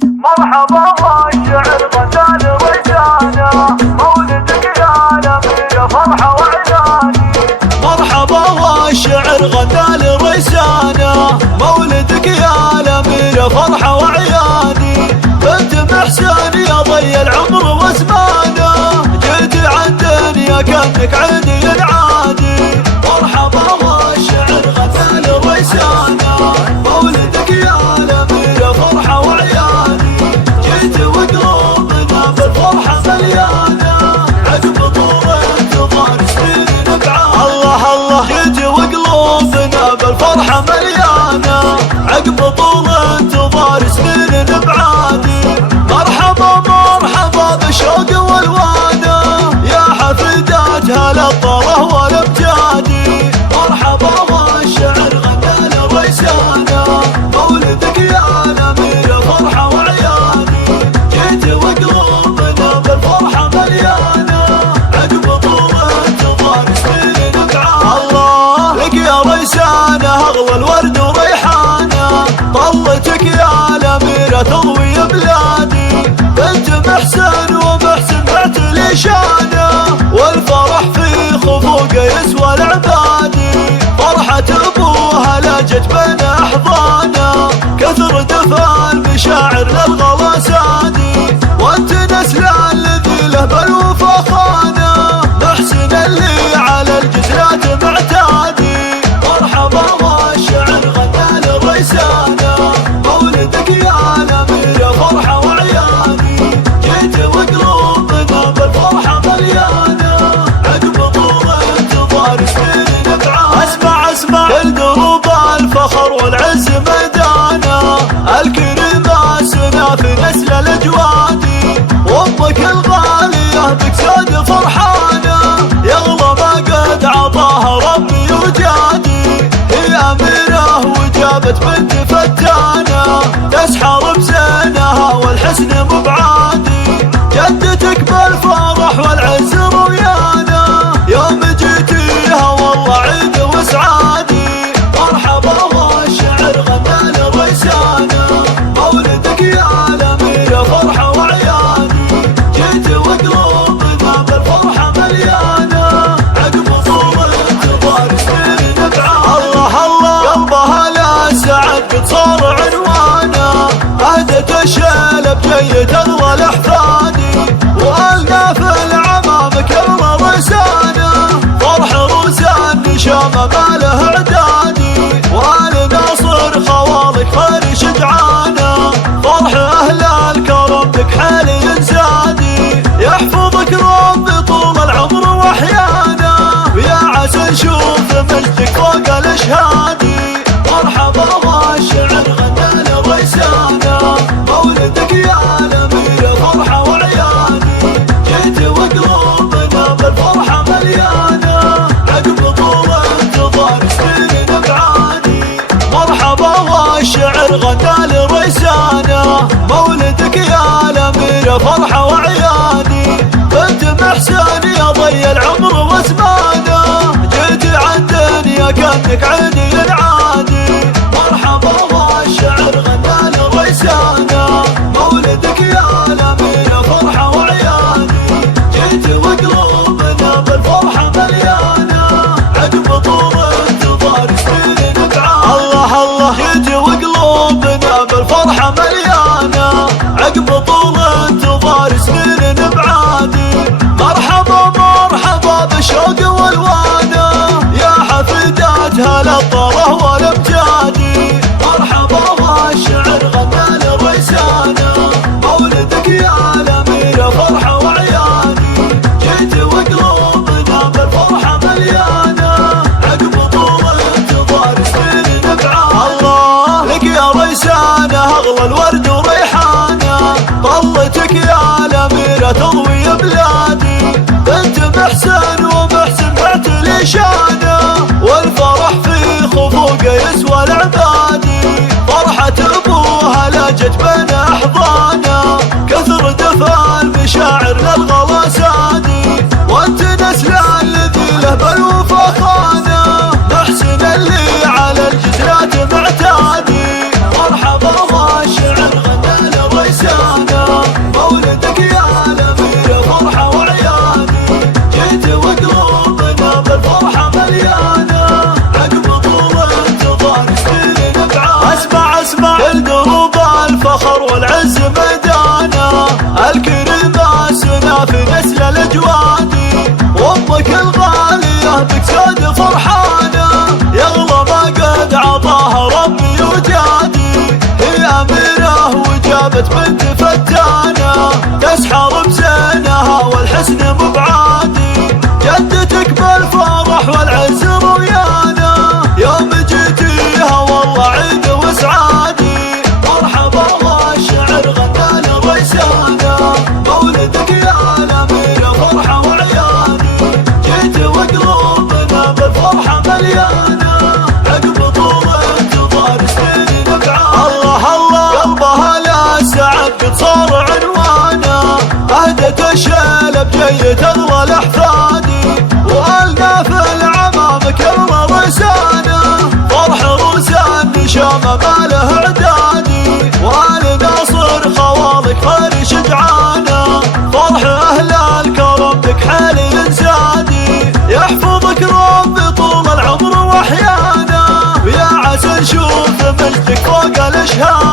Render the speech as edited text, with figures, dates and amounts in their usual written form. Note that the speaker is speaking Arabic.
مرحبا والشعر غزال ريسانة، مولدك يا نبي فرحة وعياني. مرحبا والشعر غزال ريسانة، مولدك يا نبي فرحة وعياني. بنت محسن يا ضي العمر وزمانه، جيت عالدنيا كأنك عيدي العادي. مرحبا والشعر غزال ريسانة، مولدك يا نبي فرحة وعياني. جيت وقلوبنا بالفرحة مليانة، عقب طول انتظار سنين بعاد. الله الله، جيت وقلوبنا بالفرحة مليانة، عقب طول انتظار سنين بعادي. مرحبا مرحبا بالشوق والوانه، يا حفيدات هلا الطره والامجادي. مرحبا والشعر غزال ريسانة، مولدك يا نبي فرحة وعياني. جيت وقلوبنا بالفرحة مليانة، عقب طول انتظار سنين بعاد. الله لك يا ريسانة اغلى الورد وريحانة، طلتك يا الأميرة تضوي بلادي. بنت محسن ومحسن بعت لي شانه، والفرح في خفوقه يسوى العبادي. فرحة ابوها لاجت بين احضانه، كثر دفع المشاعر للغلا سادي. وانت نسل الذي له بالوفا خانه، محسن اللي على الجزلات معتادي. مرحبا والشعر غزال ريسانة، مولدك يا نبي فرحة وعياني. جيت وقلوبنا بالفرحة مليانة، عقب طول انتظار سنين بعاد. اسمع اسمع، كل دروب الفخر والعز ميدانه، الكريمة سنا في نسل الاجوادي. وامك الغالية بك زاد فرحانة، يغلى ما قد عطاها ربي وجادي. هي أميرة وجابت بنت فتانة، تسحر بزينها والحسن مبعادي. جدتك بالفرح والعز رويانا، يوم جيتيها والله عيد وسعادي. مرحبا والشعر غزال ريسانة، مولدك يا الأميرة فرحة وعياني. جيت وقلوبنا بالفرحة مليانة، عقب طول انتظار سنين بعاد. الله الله، قلبها لا سعد قد صار عنوانه، أهدت الشيلة بجيد أغلى الأحفادي. وألقى في العمام كرم ريسانة، فرح روسان نشامة ما له اعدادي. وآل ناصر خوالك خير شجعانه، فرح أهل الكرم بك حالي ينزادي. يحفظك ربي طول العمر وأحيانه، ويا عسى نشوف مجدك فوق الاشهادي. مرحبا والشعر غزال ريسانة، مولدك يا نبي فرحة وعياني. جيت وقلوبنا بالفرحة مليانة، عقب طول انتظار سنين بعادي. مرحبا والشعر غزال ريسانة، مولدك يا نبي فرحة وعياني. بنت محسن يا ضي العمر وزمانه، جيت عالدنيا كأنك عيدي العادي. مرحبا والشعر غزال ريسانة، مولدك يا نبي فرحة وعياني. جيت وقلوبنا بالفرحة مليانة، عقب طول انتظار سنين بعاد. الله الله، جيت وقلوبنا بالفرحة مليانة، عقب طول انتظار سنين بعادي. مرحبا مرحبا بالشوق والوانه، يا حفيدات هلا الطره والامجادي. مرحبا والشعر غزال ريسانة، مولدك يا الأميرة فرحة وعياني. جيت وقلوبنا بالفرحة مليانة، عقب طول انتظار سنين بعاد. الله لك يا ريسانة اغلى الورد وريحانة، طلتك يا الأميرة تضوي بلادي. بنت محسن ومحسن بعت لي شانه، والفرح في خفوقه يسوى العبادي. فرحة ابوها لاجت بين احضانه، كثر دفع المشاعر للغلا سادي. وانت نسل الذي له بالوفا خانه، محسن اللي على الجزلات معتادي. مرحبا الكريمة سنافي نسل الأجوادي، وأمك الغالية بك زاد فرحانة، يغلى ما قد عطاها ربي وجادي، هي أميرة وجابت بنت فتانة، تسحر بزينها والحسن مبعادي، جدتك بالفرح والعز ريانة، يوم جيتيها والله عيد وسعادي، مرحبا والشعر غنى لريسانة، مولدك يا الأميرة فرحة وعيادي، جيت وقلوبنا بالفرحة مليانة، عقب طول انتظار سنين بعاد، الله الله قلبها لا سعد قد صار عنوانه، أهدت الشيلة بجي تغلى لأحفادي، وألقى في العمام كل رسانة، فرح روسان نشامة ما له اعدادي، وآل ناصر خوالك خير شجعانة، فرح أهل الكرم بك حالي زادي، يحفظك ربي طول العمر وأحيانا، ويا عسى نشوف مجدك فوق الأشهاد.